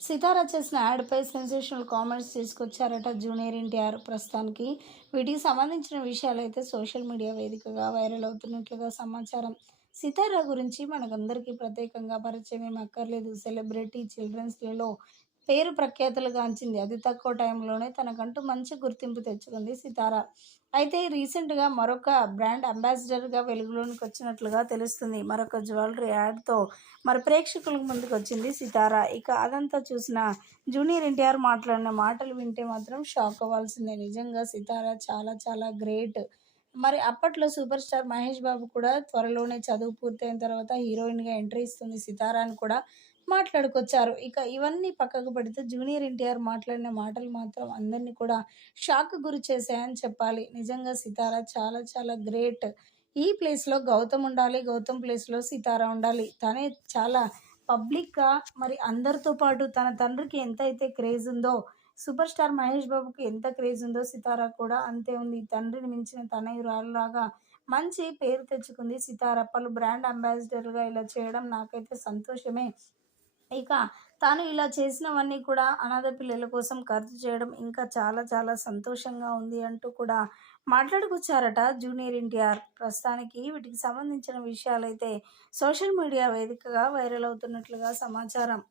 సితారా చేసిన యాడ్పై sensational comments తీసుకొచ్చారట జూనియర్ ఎన్టీఆర్ ప్రస్తుతానికి. వీటికి సంబంధించిన విషయాలు అయితే సోషల్ మీడియా వేదికగా వైరల్ అవుతున్నట్లుగా సమాచారం. సితారా గురించి మనకందరికీ ప్రత్యేకంగా పరిచయం ఏం అక్కర్లేదు. సెలబ్రిటీ చిల్డ్రన్స్లలో పేరు ప్రఖ్యాతులు గాంచింది. అతి తక్కువ టైంలోనే తనకంటూ మంచి గుర్తింపు తెచ్చుకుంది సితారా. అయితే రీసెంట్గా మరొక బ్రాండ్ అంబాసిడర్గా వెలుగులోనికి వచ్చినట్లుగా తెలుస్తుంది. మరొక జ్యువెలరీ యాడ్తో మరి ప్రేక్షకులకు ముందుకు వచ్చింది సితారా. ఇక అదంతా చూసిన జూనియర్ ఎన్టీఆర్ మాట్లాడిన మాటలు వింటే మాత్రం షాక్ అవ్వాల్సిందే. నిజంగా సితారా చాలా చాలా గ్రేట్. మరి అప్పట్లో సూపర్ స్టార్ మహేష్ బాబు కూడా త్వరలోనే చదువు పూర్తయిన తర్వాత హీరోయిన్గా ఎంట్రీ ఇస్తుంది సితారా అని కూడా మాట్లాడుకొచ్చారు. ఇక ఇవన్నీ పక్కకు పెడితే జూనియర్ ఎన్టీఆర్ మాట్లాడిన మాటలు మాత్రం అందరినీ కూడా షాక్ గురి చేశాయని చెప్పాలి. నిజంగా సితారా చాలా చాలా గ్రేట్. ఈ ప్లేస్లో గౌతమ్ ఉండాలి గౌతమ్ ప్లేస్లో సితారా ఉండాలి. తనే చాలా పబ్లిక్గా మరి అందరితో పాటు తన తండ్రికి ఎంత అయితే క్రేజ్ ఉందో సూపర్ స్టార్ మహేష్ బాబుకి ఎంత క్రేజ్ ఉందో సితారా కూడా అంతే ఉంది. తండ్రిని మించిన తనయురాలులాగా మంచి పేరు తెచ్చుకుంది సితారా. పలు బ్రాండ్ అంబాసిడర్గా ఇలా చేయడం నాకైతే సంతోషమే. ఇక తాను ఇలా చేసినవన్నీ కూడా అనాథ పిల్లల కోసం ఖర్చు చేయడం ఇంకా చాలా చాలా సంతోషంగా ఉంది అంటూ కూడా మాట్లాడుకొచ్చారట జూనియర్ ఎన్టీఆర్. ప్రస్తుతానికి వీటికి సంబంధించిన విషయాలైతే సోషల్ మీడియా వేదికగా వైరల్ అవుతున్నట్లుగా సమాచారం.